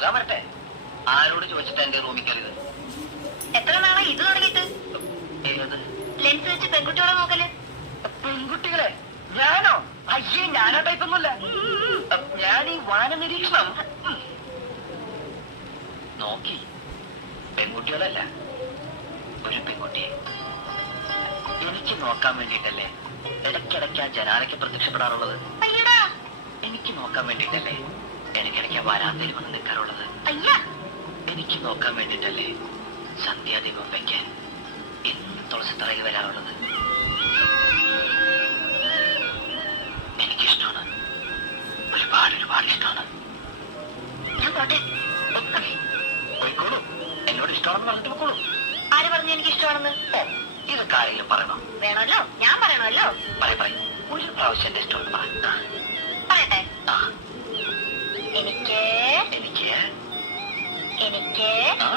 പോകാൻ വരട്ടെ. ആരോട് ചോദിച്ചിട്ട് എന്റെ റൂമിൽ കയറിയത്? എത്ര നാളെ ഇത് തുടങ്ങിയിട്ട്? ഏത് ലെൻസ് വെച്ച് പെൺകുട്ടികളെ നോക്കല്? പെൺകുട്ടികളെ? ഞാനോ? അയ്യേ, ഞാനാ ടൈപ്പൊന്നുമല്ല. ഞാൻ ഈ വാന നിരീക്ഷണം നോക്കി. പെൺകുട്ടികളല്ല, ഒരു പെൺകുട്ടിയെ എനിക്ക് നോക്കാൻ വേണ്ടിട്ടല്ലേ ഇടയ്ക്കിടയ്ക്ക് ആ ജനാലയ്ക്ക് പ്രത്യക്ഷപ്പെടാറുള്ളത്. അയ്യടാ, എനിക്ക് നോക്കാൻ വേണ്ടിട്ടല്ലേ ഇടയ്ക്കിടയ്ക്ക് വരാന്തയിൽ വന്ന് നിൽക്കാറുള്ളത്. അയ്യ, എനിക്ക് നോക്കാൻ വേണ്ടിട്ടല്ലേ സന്ധ്യാദീപം വയ്ക്കാൻ എന്നും തുളസിത്തറയിൽ വരാറുള്ളത്. എനിക്കിഷ്ടമാണ്, ഒരുപാട് ഇഷ്ടമാണ്. ഞാൻ പോട്ടെ. പോയിക്കോളൂ, എന്നോട് ഇഷ്ടമാണെന്ന് പറഞ്ഞിട്ട് പോയിക്കോളൂ. ആര് പറഞ്ഞു എനിക്ക് ഇഷ്ടമാണെന്ന്? ഇതൊക്കെ ആരെങ്കിലും പറയണോ? വേണമല്ലോ, ഞാൻ പറയണമല്ലോ. പറയും, ഒരു പ്രാവശ്യം എന്റെ ഇഷ്ടമെന്ന് പറ. പറയട്ടെ. ആ, എനിക്ക് എനിക്ക് എനിക്ക് ആ